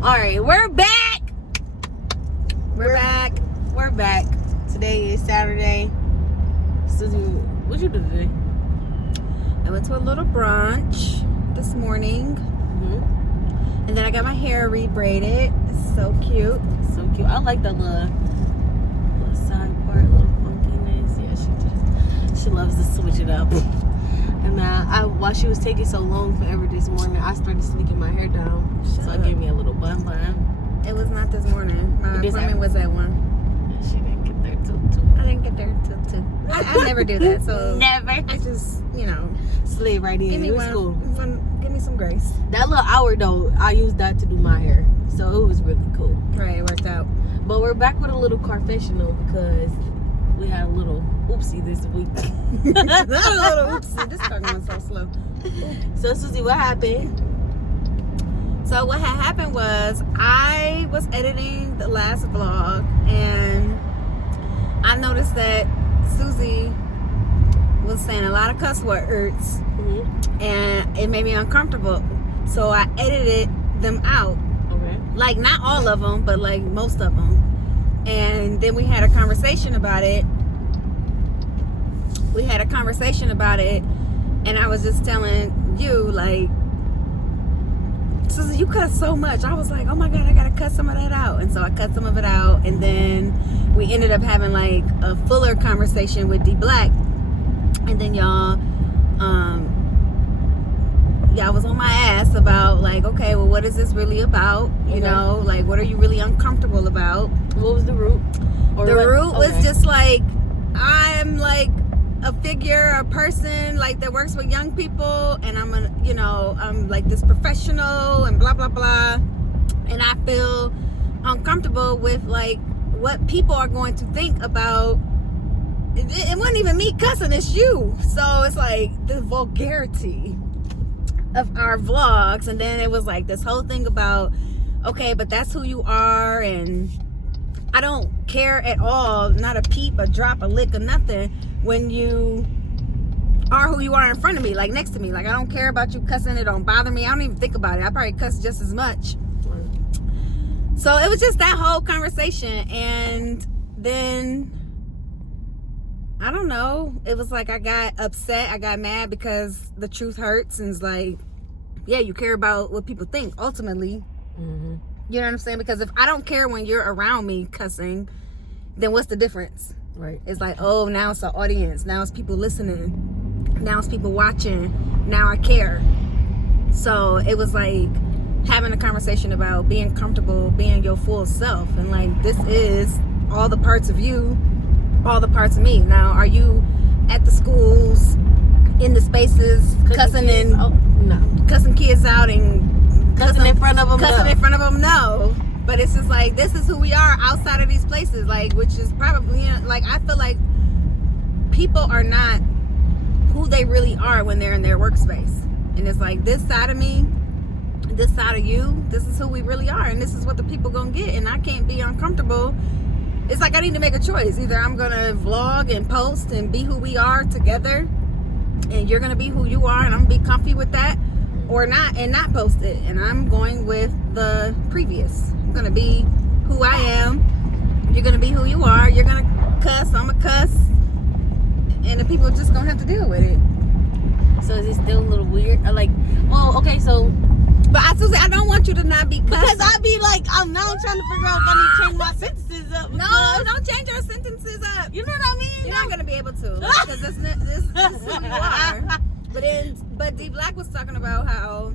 Alright, we're back. We're back. Today is Saturday. Susie, what'd you do today? I went to a little brunch this morning. And then I got my hair rebraided. It's so cute. So cute. I like that little side part, little funkiness. Yeah, she loves to switch it up. And while she was taking so long forever this morning, I started sneaking my hair down. So it gave me a little bun. It was not this morning. My appointment was at 1. She didn't get there till 2. I didn't get there till 2. I never do that. So never. I just, slid right in. Give me give me some grace. That little hour though, I used that to do my hair. So it was really cool. Right, it worked out. But we're back with a little Carfessional because we had a little oopsie this week. Not a little oopsie. This talking went so slow. So Susie, what happened? So what had happened was I was editing the last vlog and I noticed that Susie was saying a lot of cuss words and it made me uncomfortable. So I edited them out. Okay. Like not all of them, but like most of them. And then we had a conversation about it. And I was just telling you, like, Susie, you cuss so much. I was like, oh my God, I gotta cut some of that out. And so I cut some of it out. And then we ended up having like a fuller conversation with D Black. And then y'all was on my ass about like, okay, well, what is this really about? You know, like, what are you really uncomfortable about? What was the root? The root was just like, I'm like a figure, a person like that works with young people, and I'm like this professional and blah blah blah, and I feel uncomfortable with like what people are going to think about. It wasn't even me cussing, it's you. So it's like the vulgarity of our vlogs. And then it was like this whole thing about, okay, but that's who you are, and I don't care at all, not a peep, a drop, a lick, or nothing, when you are who you are in front of me, like next to me. Like, I don't care about you cussing. It don't bother me. I don't even think about it. I probably cuss just as much. So it was just that whole conversation. And then I don't know, it was like I got upset, I got mad because the truth hurts. And it's like, yeah, you care about what people think ultimately. You know what I'm saying? Because if I don't care when you're around me cussing, then what's the difference? Right. It's like, oh, now it's an audience, now it's people listening, now it's people watching, now I care. So it was like having a conversation about being comfortable, being your full self, and like, this is all the parts of you, all the parts of me. Now, are you at the schools, in the spaces, cussing and cussing kids out and cussing in front of them? In front of them, no. But it's just like, this is who we are outside of these places, like, which is probably, like, I feel like people are not who they really are when they're in their workspace. And it's like, this side of me, this side of you, this is who we really are, and this is what the people gonna get, and I can't be uncomfortable. It's like I need to make a choice. Either I'm gonna vlog and post and be who we are together, and you're gonna be who you are, and I'm gonna be comfy with that, or not, and not post it. And I'm going with the previous. I'm gonna be who I am. You're gonna be who you are. You're gonna cuss. I'm gonna cuss, and the people just gonna have to deal with it. So is it still a little weird? Okay, so. But Susie, I don't want you to not be cussing. Because I be like, I'm now trying to figure out if I need to change my sentences up. No, don't change your sentences up. You know what I mean? You're not gonna be able to, because this is who you are. But D Black was talking about how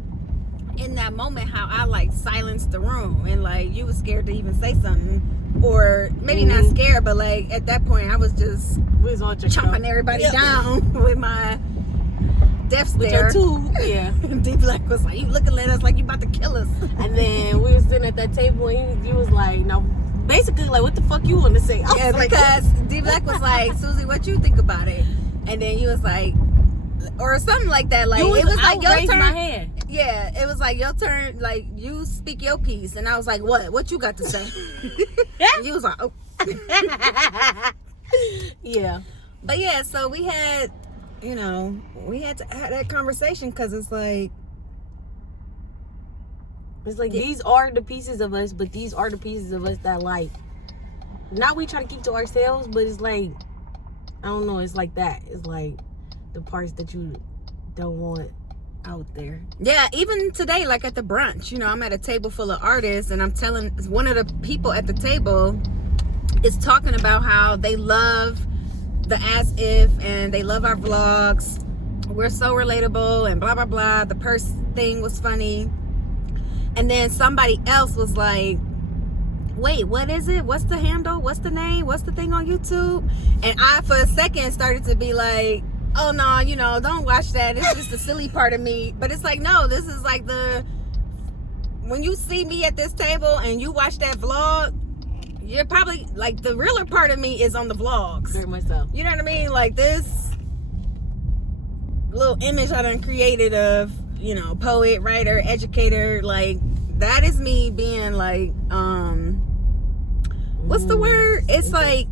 in that moment, how I like silenced the room, and like you was scared to even say something, or maybe not scared, but like at that point I was just chomping everybody down with my death stare. With your tube, yeah. D Black was like, you looking at us like you about to kill us. And then we were sitting at that table, and he was like, no, basically like, what the fuck you want to say? Yeah, because D Black was like, Susie, what you think about it? And then you was like, or something like that. Like, it was like your turn. My hand. Yeah, it was like your turn. Like, you speak your piece, and I was like, what you got to say? And you was like, oh. Yeah. But yeah, so we had to have that conversation, because it's like, It's like, these are the pieces of us, but these are the pieces of us that, like, not we try to keep to ourselves, but it's like, I don't know, it's like that. It's like the parts that you don't want out there. Yeah, even today, like at the brunch, you know, I'm at a table full of artists, and I'm telling one of the people at the table is talking about how they love the As If, and they love our vlogs. We're so relatable, and blah blah blah. The purse thing was funny. And then somebody else was like, wait, what is it? What's the handle? What's the name? What's the thing on YouTube? And I, for a second, started to be like, oh, no, you know, don't watch that. It's just the silly part of me. But it's like, no, this is like when you see me at this table and you watch that vlog, you're probably, like, the realer part of me is on the vlogs. Very much so. You know what I mean? Like, this little image I done created of, you know, poet, writer, educator, like, that is me being like, what's the word? It's like,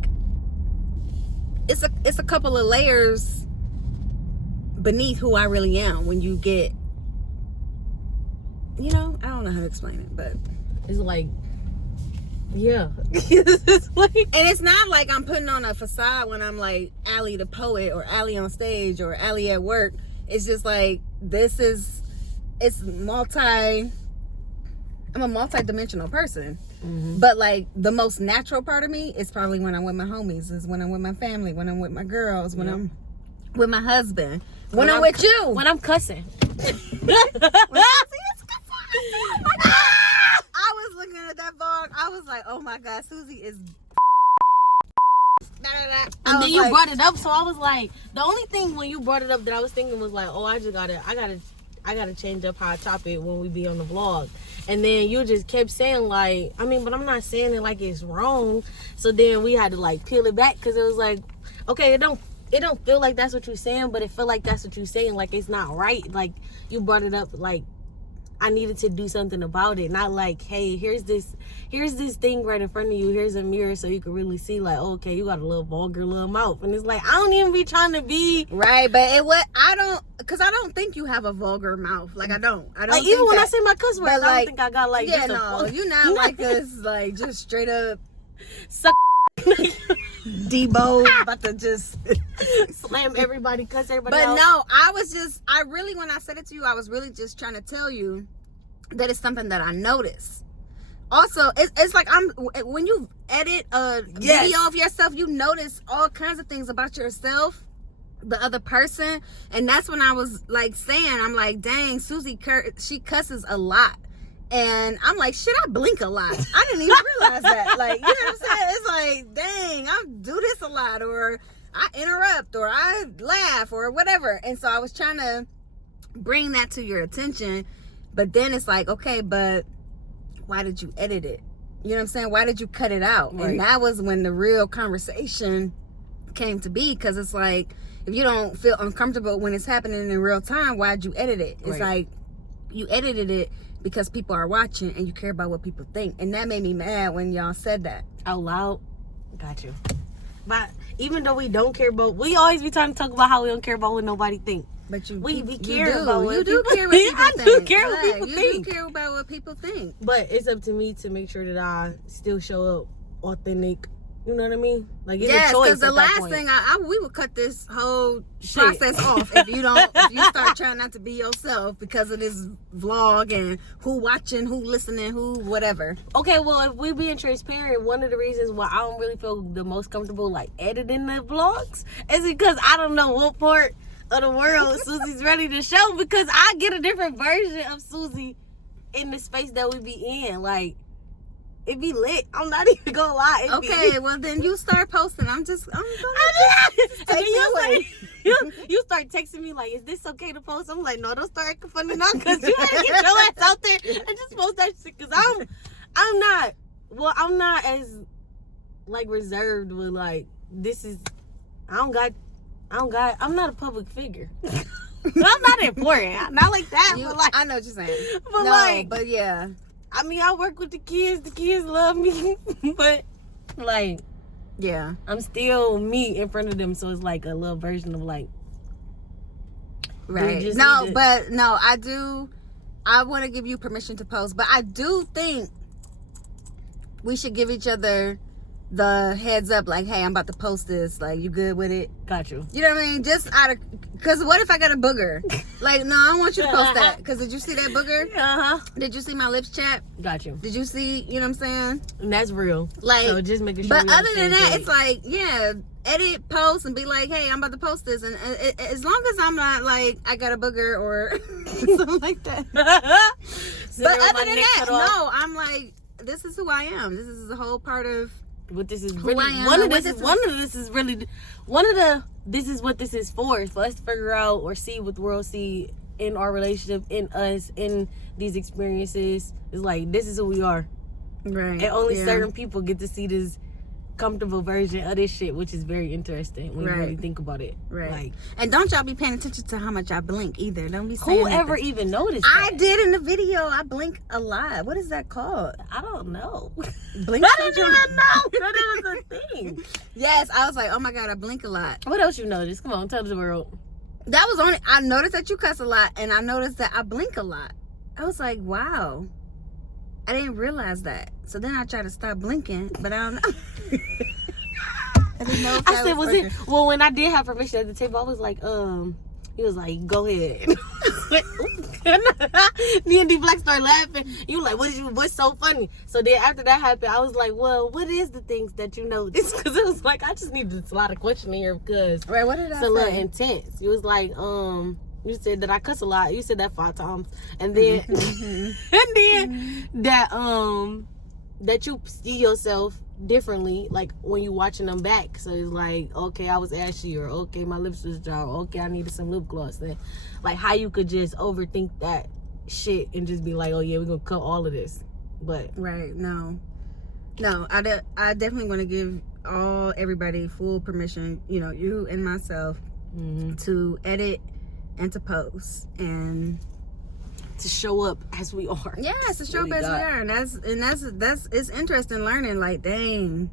it's a couple of layers beneath who I really am when you get, you know, I don't know how to explain it, but it's like, yeah. It's like, and it's not like I'm putting on a facade when I'm like Allie the poet, or Allie on stage, or Allie at work. It's just like, I'm a multi-dimensional person. Mm-hmm. But like, the most natural part of me is probably when I'm with my homies, is when I'm with my family, when I'm with my girls, when I'm with my husband, when I'm with you, when I'm cussing. I was looking at that vlog, I was like, oh my God, Susie is and then you brought it up, so I was like, the only thing when you brought it up that I was thinking was like, oh, I gotta change up how I top it when we be on the vlog. And then you just kept saying like, I mean, but I'm not saying it like it's wrong. So then we had to like peel it back, because it was like, okay, it don't feel like that's what you're saying, but it feel like that's what you're saying. Like, it's not right. Like, you brought it up like I needed to do something about it, not like, hey, here's this thing right in front of you, here's a mirror, so you can really see like, oh, okay, you got a little vulgar little mouth. And it's like, I don't even be trying to be right, but I don't think you have a vulgar mouth. Like, I don't like, even when I say my cuss words, I don't think I got like, yeah, no, you're not like this, like, just straight up suck Debo about to just slam everybody, cuss everybody but out. No, I really, when I said it to you, I was really just trying to tell you that it's something that I notice. Also, it's like, when you edit a video of yourself, you notice all kinds of things about yourself, the other person. And that's when I was like saying, I'm like, dang, Susie, she cusses a lot. And I'm like, shit, I blink a lot. I didn't even realize that. Like, you know what I'm saying? It's like, dang, I do this a lot, or I interrupt, or I laugh, or whatever. And so I was trying to bring that to your attention. But then it's like, okay, but why did you edit it? You know what I'm saying? Why did you cut it out? Right. And that was when the real conversation came to be, because it's like, if you don't feel uncomfortable when it's happening in real time, why'd you edit it? It's like, you edited it because people are watching and you care about what people think. And that made me mad when y'all said that out loud. Got you. But even though we don't care about, we always be trying to talk about how we don't care about what nobody think. But we care about what you do people care what people think. I do care what people think. You do care about what people think. But it's up to me to make sure that I still show up authentic. You know what I mean? Like, it's a choice. Because the last thing we would cut this whole process off if you start trying not to be yourself because of this vlog and who watching, who listening, who whatever. Okay, well, if we being transparent, one of the reasons why I don't really feel the most comfortable like editing the vlogs is because I don't know what part of the world Susie's ready to show, because I get a different version of Susie in the space that we be in. Like, it be lit. I'm not even gonna lie. Okay, well then you start posting. I'm gonna you start texting me like, is this okay to post? I'm like, no, don't start acting funny now, because you gotta get your ass out there and just post that shit. Because I'm not as like reserved with like, this is, I'm not a public figure. I'm not important. Not like that. But like, I know what you're saying. But yeah. I mean, I work with the kids. The kids love me. But, like, yeah, I'm still me in front of them. So it's like a little version of, like, right. I do I want to give you permission to post, but I do think we should give each other the heads up, like, hey, I'm about to post this. Like, you good with it? Got you. You know what I mean? Just out of, because what if I got a booger? Like, no, I don't want you to post that. Because did you see that booger? Uh-huh. Did you see my lips chat? Got you. Did you see, you know what I'm saying? And that's real. Like, so just making sure. But other than that, it's like, yeah, edit, post, and be like, hey, I'm about to post this. And as long as I'm not like, I got a booger or something like that. But other than that, no, I'm like, this is who I am. This is a whole part of what this is who really. I am. This is what this is for. So let's figure out or see what the world see in our relationship, in us, in these experiences. It's like, this is who we are. Right. And only certain people get to see this comfortable version of this shit, which is very interesting when you really think about it. Right. Like, and don't y'all be paying attention to how much I blink either. Don't be saying whoever nothing. even noticed that? I did in the video. I blink a lot. What is that called? I don't know. Blink I didn't even know that it was a thing. Yes, I was like, oh my God, I blink a lot. What else you noticed? Come on, tell the world. That was only, I noticed that you cuss a lot, and I noticed that I blink a lot. I was like, wow. I didn't realize that. So then I tried to stop blinking, but I don't know. I didn't know if I said, was it? Well, when I did have permission at the table, I was like, he was like, go ahead. Me and D Black started laughing. You were like, what's so funny? So then after that happened, I was like, well, what is the things that you noticed? Because it was like, I just needed a lot of questioning here because right, what did I it's say? a little intense. It was like, you said that I cuss a lot. You said that 5 times. And then, that you see yourself differently, like when you watching them back. So it's like, okay, I was ashy, or okay, my lips was dry, or okay, I needed some lip gloss. And like how you could just overthink that shit and just be like, oh yeah, we're gonna cut all of this. But right, no, I definitely want to give everybody full permission, you know, you and myself, to edit and to post and to show up as we are. Yeah, to show up as we are. And that's it's interesting learning, like, dang,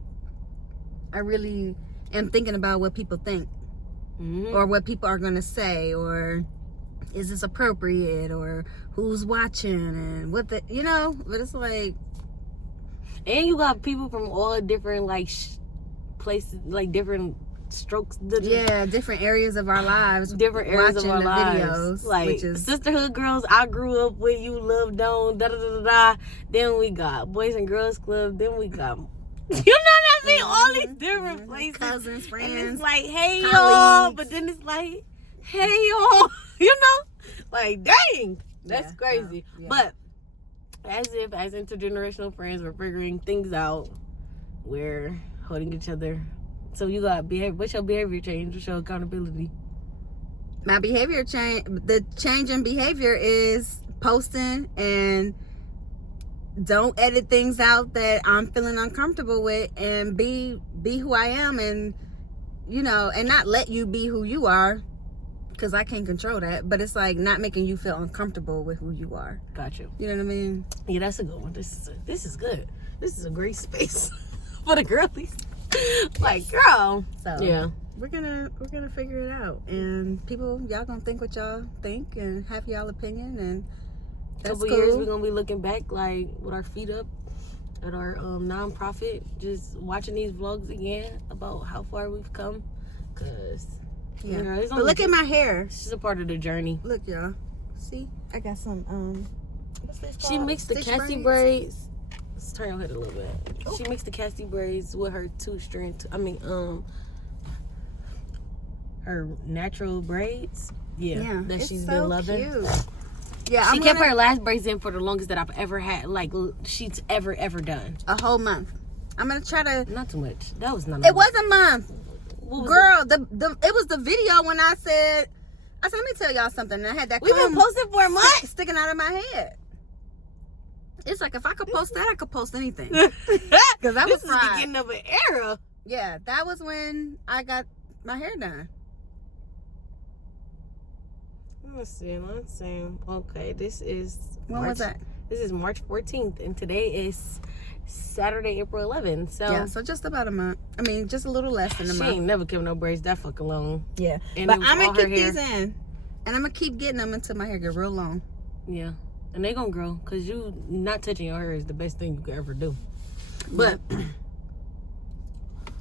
I really am thinking about what people think, or what people are gonna say, or is this appropriate, or who's watching, and what the, you know. But it's like, and you got people from all different like places, like different strokes, different areas of our lives, videos, like which is sisterhood girls I grew up with, you loved on, then we got Boys and Girls Club, then we got, you know what I mean, all these different places, cousins, friends, and it's like, hey colleagues, y'all, but then it's like, hey y'all, you know, like, dang, that's crazy. But as intergenerational friends, we're figuring things out, we're holding each other. So you got behavior. What's your behavior change? What's your accountability? My behavior change. The change in behavior is posting and don't edit things out that I'm feeling uncomfortable with, and be who I am, and you know, and not let you be who you are, because I can't control that. But it's like not making you feel uncomfortable with who you are. Got you. You know what I mean? Yeah, that's a good one. This is good. This is a great space for the girlies. Like, girl. So yeah, we're gonna figure it out, and people, y'all gonna think what y'all think and have y'all opinion, and that's couple years we're gonna be looking back like with our feet up at our non-profit, just watching these vlogs again about how far we've come, because you know, but look at my hair. It's just a part of the journey. Look, y'all, see, I got some what's this called? She mixed the Cassie braids. Let's turn your head a little bit. Oh. She mixed the Cassie braids with her her natural braids. Yeah, that she's been loving. Cute. Yeah, she kept her last braids in for the longest that I've ever had, like she's ever done. A whole month. I'm gonna try to. Not too much. That was not. It was a month. Girl, it? the it was the video when I said, let me tell y'all something. I had that. We've been posting for a month, sticking out of my head. It's like, if I could post that, I could post anything. Because I was the beginning of an era. Yeah, that was when I got my hair done. Let's see. Okay, this is when was that? This is March 14th, and today is Saturday, April 11th. So yeah, so just about a month. I mean, just a little less than a month. She ain't never kept no braids that fucking long. Yeah, and but I'm gonna keep these in, and I'm gonna keep getting them until my hair get real long. Yeah. And they gonna grow, because you not touching your hair is the best thing you could ever do. But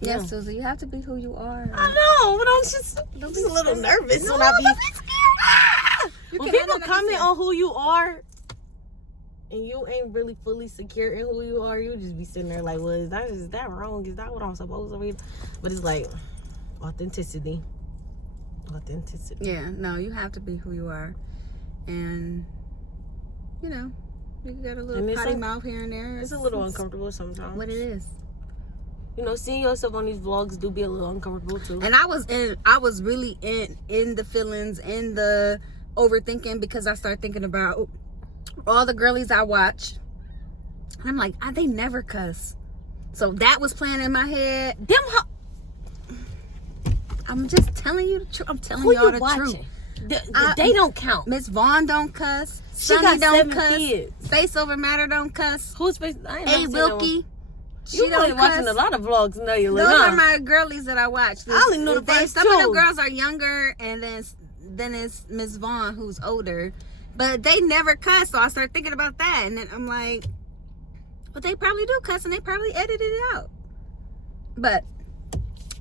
yes, Susie, you have to be who you are. I know, but I'm just a little nervous when I be scared. When people comment on who you are and you ain't really fully secure in who you are, you just be sitting there like, well, is that wrong? Is that what I'm supposed to be? But it's like authenticity. Yeah, no, you have to be who you are. And you know, you got a little potty mouth here and there. It's a little uncomfortable sometimes. What it is. You know, seeing yourself on these vlogs do be a little uncomfortable too. And I was really in the feelings, in the overthinking, because I started thinking about all the girlies I watch. And I'm like, they never cuss. So that was playing in my head. I'm just telling you the truth. I'm telling y'all the truth. They don't count. Miss Vaughn don't cuss. She Sunny got don't 7 cuss. kids. Face Over Matter don't cuss. Who's face? I ain't A. Wilkie. You don't watching a lot of vlogs, know you? Those are my girlies that I watch. I only know the first Some two. of the girls are younger, and then it's Miss Vaughn who's older, but they never cuss. So I started thinking about that, and then I'm like, but they probably do cuss, and they probably edited it out. But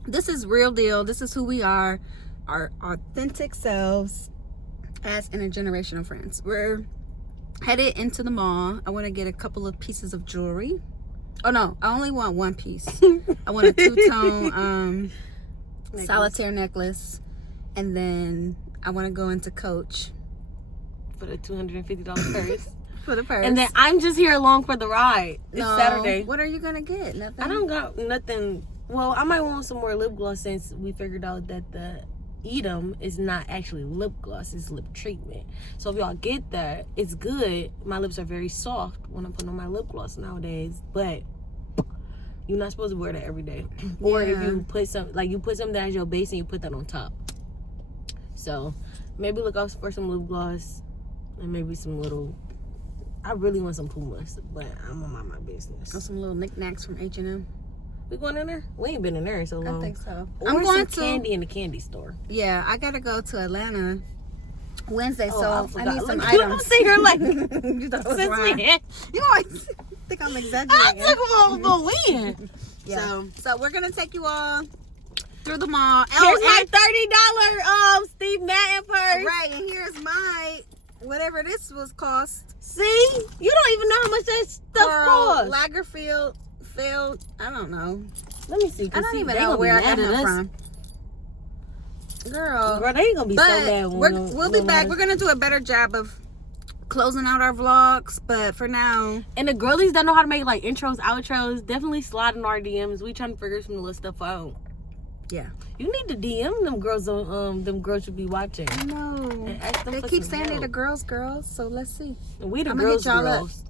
this is real deal. This is who we are, our authentic selves as intergenerational friends. We're headed into the mall. I want to get a couple of pieces of jewelry. Oh no, I only want one piece. I want a 2-tone solitaire necklace, and then I want to go into Coach for the $250 purse. For the purse. And then I'm just here along for the ride. It's Saturday. What are you gonna get? Nothing. I don't got nothing. Well, I might want some more lip gloss, since we figured out that the Edam is not actually lip gloss, it's lip treatment. So if y'all get that, it's good. My lips are very soft when I'm putting on my lip gloss nowadays, but you're not supposed to wear that every day. Or if you put you put something as your base and you put that on top. So maybe look out for some lip gloss and maybe some little, I really want some Pumas, but I'm gonna mind my business. Or some little knickknacks from H&M. We going in there? We ain't been in there in so long. I think so. Or I'm going to candy in the candy store. Yeah, I gotta go to Atlanta Wednesday, so I need some items. items. See her like you thought it was Ryan. You always think I'm exaggerating. I took them all for win. Yeah. So we're gonna take you all through the mall. Here's my $30 Steve Madden purse. Right, and here's my whatever this was cost. See, you don't even know how much that stuff costs. Lagerfeld. I don't know. Let me see. I don't even know where I got them from. Girl, they ain't gonna be so mad. We'll be back. We're gonna do a better job of closing out our vlogs, but for now. And the girlies that know how to make like intros, outros, definitely slide in our DMs. We trying to figure some little stuff out. Yeah. You need to DM them girls on them girls should be watching. I know. They keep saying they're the girls, so let's see. We the girls.